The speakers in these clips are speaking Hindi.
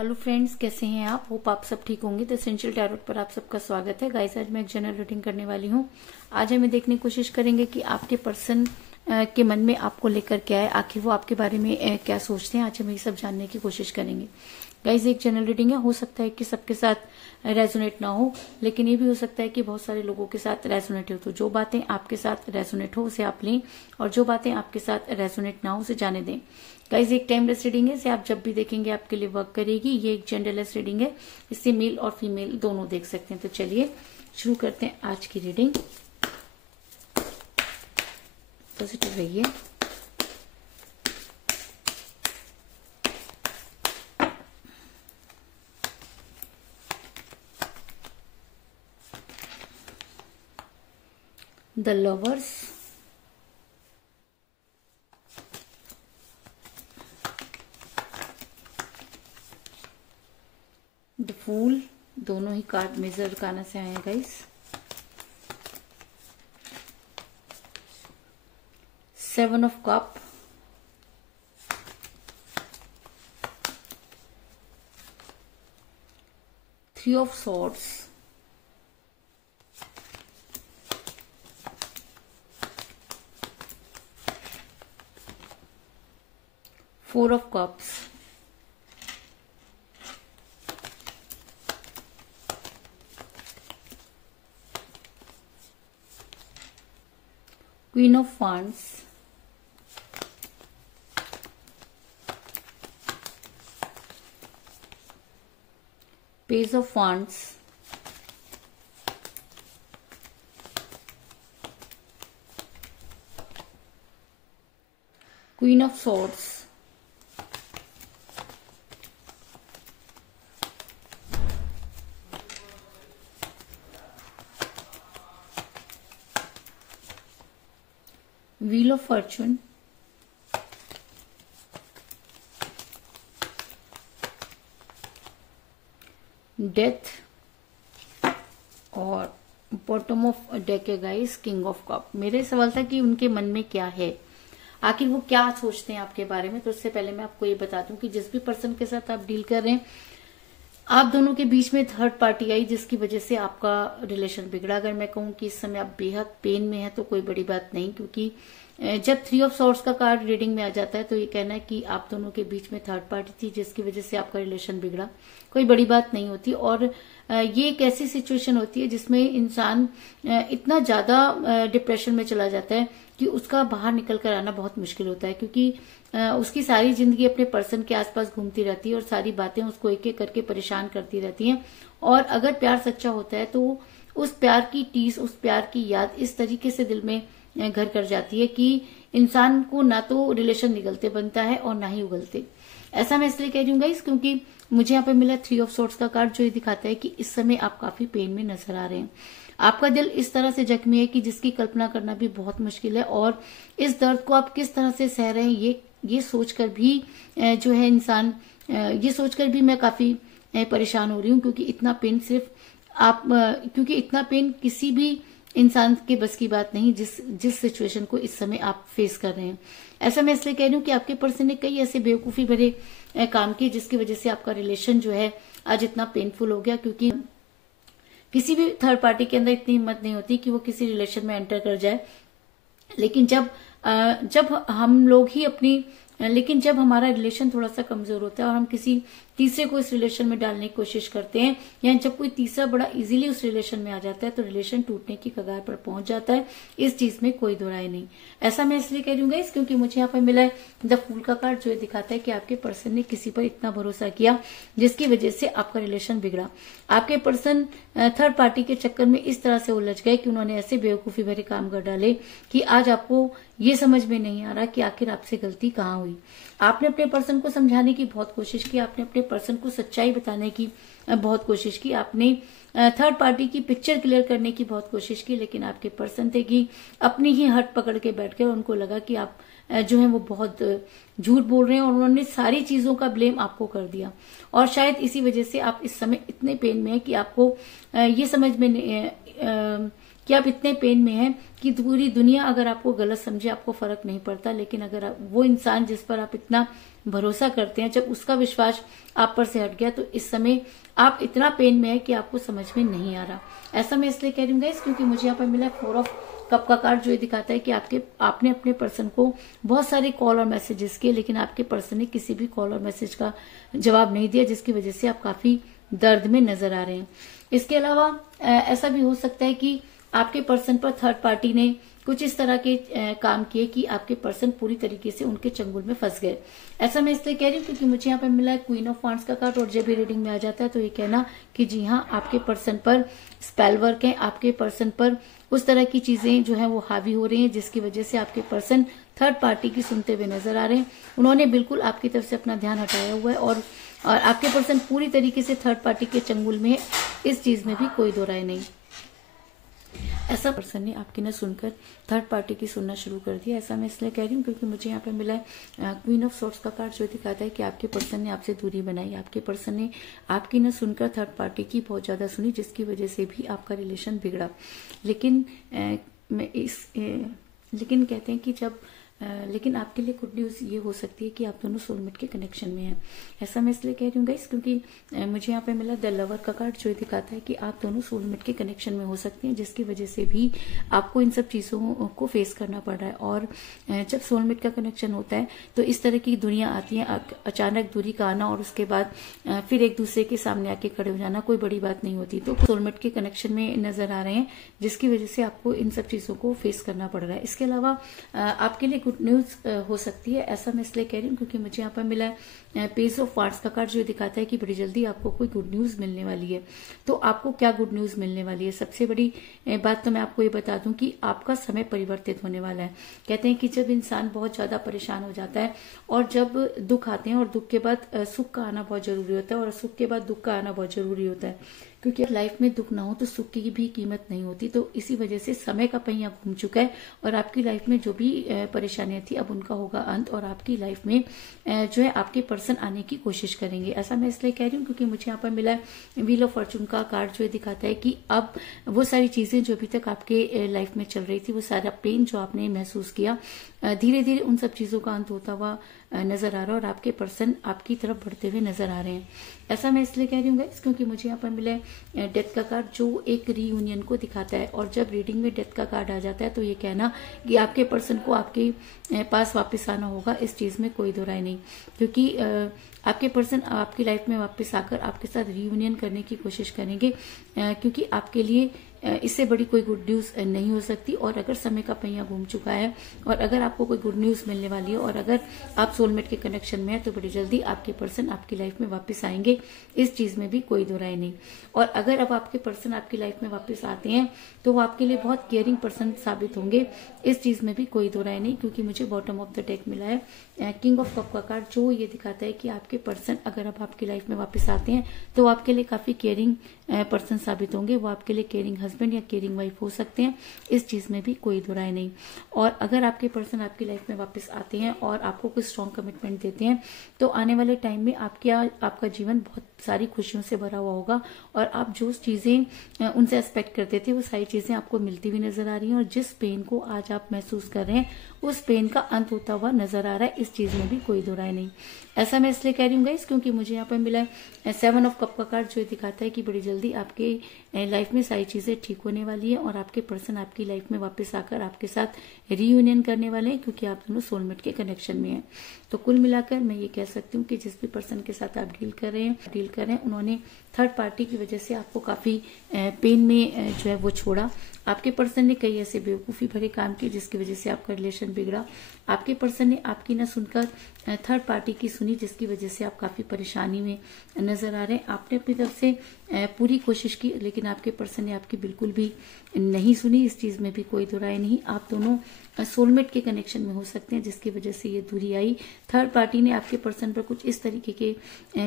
हेलो फ्रेंड्स, कैसे हैं आप? होप आप सब ठीक होंगे। तो एसेंशियल टैरोट पर आप सबका स्वागत है। गाइस, आज मैं एक जनरल रीडिंग करने वाली हूँ। आज हमें देखने की कोशिश करेंगे कि आपके पर्सन के मन में आपको लेकर क्या है, आखिर वो आपके बारे में क्या सोचते हैं। आज हम ये सब जानने की कोशिश करेंगे। गाइस, एक जनरल रीडिंग है, हो सकता है कि सबके साथ रेजोनेट ना हो, लेकिन ये भी हो सकता है कि बहुत सारे लोगों के साथ रेजोनेट हो। तो जो बातें आपके साथ रेजोनेट हो उसे आप लें, और जो बातें आपके साथ रेजोनेट ना हो उसे जाने दें। गाइस, एक टाइमलेस रीडिंग है, इसे आप जब भी देखेंगे आपके लिए वर्क करेगी। ये एक जेंडरलेस रीडिंग है, इससे मेल और फीमेल दोनों देख सकते हैं। तो चलिए शुरू करते हैं आज की रीडिंग। पॉजिटिव रहिए। द लवर्स, द फूल, दोनों ही कार्ड मेजर अरकाना से आए हैं guys. Seven of cup, three of swords, four of cups, queen of wands, page of wands, queen of swords, wheel of Fortune, death, और बॉटम ऑफ डेक है गाइस, किंग ऑफ कप। मेरे सवाल था कि उनके मन में क्या है, आखिर वो क्या सोचते हैं आपके बारे में। तो उससे पहले मैं आपको ये बता दूं कि जिस भी पर्सन के साथ आप डील कर रहे हैं, आप दोनों के बीच में थर्ड पार्टी आई जिसकी वजह से आपका रिलेशन बिगड़ा। अगर मैं कहूं कि इस समय आप बेहद पेन में हैं तो कोई बड़ी बात नहीं, क्योंकि जब थ्री ऑफ सॉर्ड्स का कार्ड रीडिंग में आ जाता है तो ये कहना है कि आप दोनों के बीच में थर्ड पार्टी थी जिसकी वजह से आपका रिलेशन बिगड़ा। कोई बड़ी बात नहीं होती, और ये एक ऐसी सिचुएशन होती है जिसमें इंसान इतना ज्यादा डिप्रेशन में चला जाता है कि उसका बाहर निकल कर आना बहुत मुश्किल होता है, क्योंकि उसकी सारी जिंदगी अपने पर्सन के आसपास घूमती रहती है और सारी बातें उसको एक एक करके परेशान करती रहती हैं। और अगर प्यार सच्चा होता है तो उस प्यार की टीस, उस प्यार की याद इस तरीके से दिल में घर कर जाती है कि इंसान को ना तो रिलेशन निगलते बनता है और ना ही उगलते। ऐसा मैं इसलिए कह रही हूँ गाइस क्योंकि मुझे यहाँ पे मिला थ्री ऑफ सॉर्ड्स का कार्ड, जो ये दिखाता है कि इस समय आप काफी पेन में नजर आ रहे हैं। आपका दिल इस तरह से जख्मी है कि जिसकी कल्पना करना भी बहुत मुश्किल है, और इस दर्द को आप किस तरह से सह रहे हैं ये सोचकर भी जो है इंसान, ये सोचकर भी मैं काफी परेशान हो रही हूँ, क्योंकि इतना पेन सिर्फ आप, क्योंकि इतना पेन किसी भी इंसान के बस की बात नहीं जिस सिचुएशन को इस समय आप फेस कर रहे हैं। ऐसा मैं इसलिए कह रही हूँ कि आपके पर्सन ने कई ऐसे बेवकूफी भरे काम किए जिसकी वजह से आपका रिलेशन जो है आज इतना पेनफुल हो गया, क्योंकि किसी भी थर्ड पार्टी के अंदर इतनी हिम्मत नहीं होती कि वो किसी रिलेशन में एंटर कर जाए। लेकिन जब हमारा रिलेशन थोड़ा सा कमजोर होता है और हम किसी तीसरे को इस रिलेशन में डालने की कोशिश करते हैं, या जब कोई तीसरा बड़ा इजीली उस रिलेशन में आ जाता है, तो रिलेशन टूटने की कगार पर पहुंच जाता है। इस चीज में कोई दो राय नहीं। ऐसा मैं इसलिए कह रही हूँ गाइस क्योंकि मुझे यहाँ पर मिला है द फूल का कार्ड, जो दिखाता है कि आपके पर्सन ने किसी पर इतना भरोसा किया जिसकी वजह से आपका रिलेशन बिगड़ा। आपके पर्सन थर्ड पार्टी के चक्कर में इस तरह से उलझ गए कि उन्होंने ऐसे बेवकूफी भरे काम कर डाले कि आज आपको ये समझ में नहीं आ रहा कि आखिर आपसे गलती कहाँ हुई। आपने अपने पर्सन को समझाने की बहुत कोशिश की, आपने अपने पर्सन को सच्चाई बताने की बहुत कोशिश की, आपने थर्ड पार्टी की पिक्चर क्लियर करने की बहुत कोशिश की, लेकिन आपके पर्सन थे कि अपनी ही हट पकड़ के बैठ गए। उनको लगा कि आप जो है वो बहुत झूठ बोल रहे हैं, और उन्होंने सारी चीजों का ब्लेम आपको कर दिया। और शायद इसी वजह से आप इस समय इतने पेन में हैं कि आपको ये समझ में कि आप इतने पेन में हैं कि पूरी दुनिया अगर आपको गलत समझे आपको फर्क नहीं पड़ता, लेकिन अगर वो इंसान जिस पर आप इतना भरोसा करते हैं, जब उसका विश्वास आप पर से हट गया तो इस समय आप इतना पेन में है कि आपको समझ में नहीं आ रहा। ऐसा मैं इसलिए कह रही हूँ गाइस क्योंकि मुझे यहाँ पर मिला 4 ऑफ कप का कार्ड, जो ये दिखाता है कि आपने अपने पर्सन को बहुत सारे कॉल और मैसेजेस किए, लेकिन आपके पर्सन ने किसी भी कॉल और मैसेज का जवाब नहीं दिया, जिसकी वजह से आप काफी दर्द में नजर आ रहे हैं। इसके अलावा ऐसा भी हो सकता है कि आपके पर्सन पर थर्ड पार्टी ने कुछ इस तरह के काम किए कि आपके पर्सन पूरी तरीके से उनके चंगुल में फंस गए। ऐसा मैं इसलिए कह रही हूँ क्योंकि मुझे यहाँ पे मिला है क्वीन ऑफ वांड्स का कार्ड, और जब भी रीडिंग में आ जाता है तो ये कहना कि जी हाँ, आपके पर्सन पर स्पेल वर्क है, आपके पर्सन पर उस तरह की चीजें जो है वो हावी हो रही हैं, जिसकी वजह से आपके पर्सन थर्ड पार्टी की सुनते हुए नजर आ रहे हैं। उन्होंने बिल्कुल आपकी तरफ से अपना ध्यान हटाया हुआ है और आपके पर्सन पूरी तरीके से थर्ड पार्टी के चंगुल में है, इस चीज में भी कोई दो राय नहीं। ऐसा पर्सन ने आपकी न सुनकर थर्ड पार्टी की सुनना शुरू कर दिया। ऐसा मैं इसलिए कह रही हूँ क्योंकि मुझे यहाँ पे मिला है क्वीन ऑफ सोर्ट्स का कार्ड, जो दिखाता है कि आपके पर्सन ने आपसे दूरी बनाई, आपके पर्सन ने आपकी न सुनकर थर्ड पार्टी की बहुत ज्यादा सुनी, जिसकी वजह से भी आपका रिलेशन बिगड़ा। लेकिन लेकिन कहते हैं कि जब लेकिन आपके लिए गुड न्यूज ये हो सकती है कि आप दोनों सोलमेट के कनेक्शन में हैं। ऐसा मैं इसलिए कह रही हूँ गाइस क्योंकि मुझे यहाँ पे मिला द लवर का कार्ड, जो दिखाता है कि आप दोनों सोलमेट के कनेक्शन में हो सकते हैं, जिसकी वजह से भी आपको इन सब चीजों को फेस करना पड़ रहा है। और जब सोलमेट का कनेक्शन होता है तो इस तरह की दुनिया आती है, अचानक दूरी का आना और उसके बाद फिर एक दूसरे के सामने आके खड़े हो जाना कोई बड़ी बात नहीं होती। तो सोलमेट के कनेक्शन में नजर आ रहे हैं, जिसकी वजह से आपको इन सब चीजों को फेस करना पड़ रहा है। इसके अलावा आपके लिए गुड न्यूज हो सकती है। ऐसा मैं इसलिए कह रही हूँ क्योंकि मुझे यहाँ पर मिला है पेज ऑफ वार्ड्स का कार्ड, जो दिखाता है कि बड़ी जल्दी आपको कोई गुड न्यूज मिलने वाली है। तो आपको क्या गुड न्यूज मिलने वाली है? सबसे बड़ी बात तो मैं आपको ये बता दूं कि आपका समय परिवर्तित होने वाला है। कहते हैं कि जब इंसान बहुत ज्यादा परेशान हो जाता है और जब दुख आते हैं और दुख के बाद सुख का आना बहुत जरूरी होता है और सुख के बाद दुख का आना बहुत जरूरी होता है, क्योंकि लाइफ में दुख ना हो तो सुख की भी कीमत नहीं होती। तो इसी वजह से समय का पहिया घूम चुका है और आपकी लाइफ में जो भी परेशानियां थी अब उनका होगा अंत, और आपकी लाइफ में जो है आपके पर्सन आने की कोशिश करेंगे। ऐसा मैं इसलिए कह रही हूँ क्योंकि मुझे यहाँ पर मिला है व्हील ऑफ फॉर्चून का कार्ड, जो दिखाता है कि अब वो सारी चीजें जो अभी तक आपके लाइफ में चल रही थी, वो सारा पेन जो आपने महसूस किया, धीरे धीरे उन सब चीजों का अंत होता हुआ नजर आ रहा है और आपके पर्सन आपकी तरफ बढ़ते हुए नजर आ रहे हैं। ऐसा मैं इसलिए कह रही हूँ गाइस क्योंकि मुझे यहाँ पर मिला है डेथ का कार्ड, जो एक रीयूनियन को दिखाता है। और जब रीडिंग में डेथ का कार्ड आ जाता है तो ये कहना कि आपके पर्सन को आपके पास वापस आना होगा, इस चीज में कोई दो राय नहीं। क्योंकि आपके पर्सन आपकी लाइफ में वापस आकर आपके साथ रीयूनियन करने की कोशिश करेंगे, क्योंकि आपके लिए इससे बड़ी कोई गुड न्यूज नहीं हो सकती। और अगर समय का पहिया घूम चुका है और अगर आपको कोई गुड न्यूज मिलने वाली है और अगर आप सोलमेट के कनेक्शन में है तो बड़ी जल्दी आपके पर्सन आपकी लाइफ में वापस आएंगे, इस चीज में भी कोई दो राय नहीं। और अगर अब आपके पर्सन आपकी लाइफ में वापस आते हैं तो वो आपके लिए बहुत केयरिंग पर्सन साबित होंगे, इस चीज में भी कोई दो राय नहीं। क्योंकि मुझे बॉटम ऑफ द डेक मिला है किंग ऑफ कप का कार्ड, जो ये दिखाता है कि आपके पर्सन अगर अब आपकी लाइफ में वापस आते हैं तो आपके लिए काफी केयरिंग पर्सन साबित होंगे, वो आपके लिए केयरिंग हस्बैंड या केयरिंग वाइफ हो सकते हैं, इस चीज में भी कोई दो राय नहीं। और अगर आपके पर्सन आपकी लाइफ में वापस आते हैं और आपको कोई स्ट्रॉन्ग कमिटमेंट देते हैं तो आने वाले टाइम में आपका जीवन बहुत सारी खुशियों से भरा हुआ होगा और आप जो चीजें उनसे एक्सपेक्ट करते थे वो सारी चीजें आपको मिलती हुई नजर आ रही हैं। और जिस पेन को आज आप महसूस कर रहे हैं उस पेन का अंत होता हुआ नजर आ रहा है, इस चीज में भी कोई दो राय नहीं। ऐसा मैं इसलिए कह रही हूँ गाइस क्योंकि मुझे यहाँ पर मिला है 7 ऑफ कप का कार्ड, जो दिखाता है कि बड़ी जल्दी आपके लाइफ में सारी चीजें ठीक होने वाली है और आपके पर्सन आपकी लाइफ में वापस आकर आपके साथ रीयूनियन करने वाले हैं, क्योंकि आप दोनों सोलमेट के कनेक्शन में हैं। तो कुल मिलाकर मैं ये कह सकती हूँ कि जिस भी पर्सन के साथ आप डील कर रहे हैं उन्होंने थर्ड पार्टी की वजह से आपको काफी पेन में जो है वो छोड़ा। आपके पर्सन ने कई ऐसे बेवकूफी भरे काम किए जिसकी वजह से आपका रिलेशन बिगड़ा। आपके पर्सन ने आपकी ना सुनकर थर्ड पार्टी की सुनी, जिसकी वजह से आप काफी परेशानी में नजर आ रहे हैं। आपने अपनी तरफ से पूरी कोशिश की लेकिन आपके पर्सन ने आपकी बिल्कुल भी नहीं सुनी, इस चीज में भी कोई दो राय नहीं। आप दोनों सोलमेट के कनेक्शन में हो सकते हैं, जिसकी वजह से ये दूरी आई। थर्ड पार्टी ने आपके पर्सन पर कुछ इस तरीके के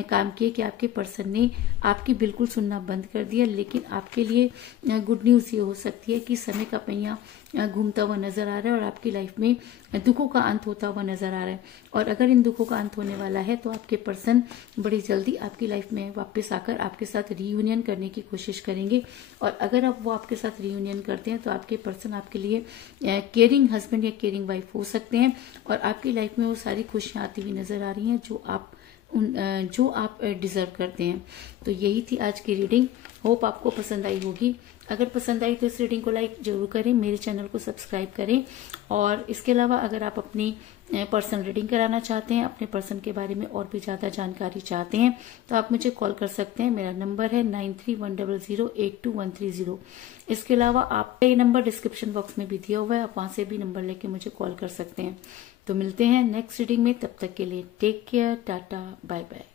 काम किए कि आपके पर्सन ने आपकी बिल्कुल सुनना बंद कर दिया। लेकिन आपके लिए गुड न्यूज ये हो सकती है कि समय का पहिया घूमता हुआ नजर आ रहा है और आपकी लाइफ में दुखों का अंत होता हुआ नजर आ रहा है। और अगर इन दुखों का अंत होने वाला है तो आपके पर्सन बड़ी जल्दी आपकी लाइफ में वापस आकर आपके साथ रीयूनियन करने की कोशिश करेंगे। और अगर अब वो आपके साथ रीयूनियन करते हैं तो आपके पर्सन आपके लिए केयरिंग हस्बैंड या केयरिंग वाइफ हो सकते हैं और आपकी लाइफ में वो सारी खुशियां आती हुई नजर आ रही हैं जो आप डिजर्व करते हैं। तो यही थी आज की रीडिंग। होप आपको पसंद आई होगी। अगर पसंद आई तो इस रीडिंग को लाइक जरूर करें, मेरे चैनल को सब्सक्राइब करें। और इसके अलावा अगर आप अपनी पर्सनल रीडिंग कराना चाहते हैं, अपने पर्सन के बारे में और भी ज्यादा जानकारी चाहते हैं, तो आप मुझे कॉल कर सकते हैं। मेरा नंबर है 9310082130। इसके अलावा आपका ये नंबर डिस्क्रिप्शन बॉक्स में भी दिया हुआ है, आप वहां से भी नंबर लेके मुझे कॉल कर सकते हैं। तो मिलते हैं नेक्स्ट रीडिंग में, तब तक के लिए take care, tata, bye bye.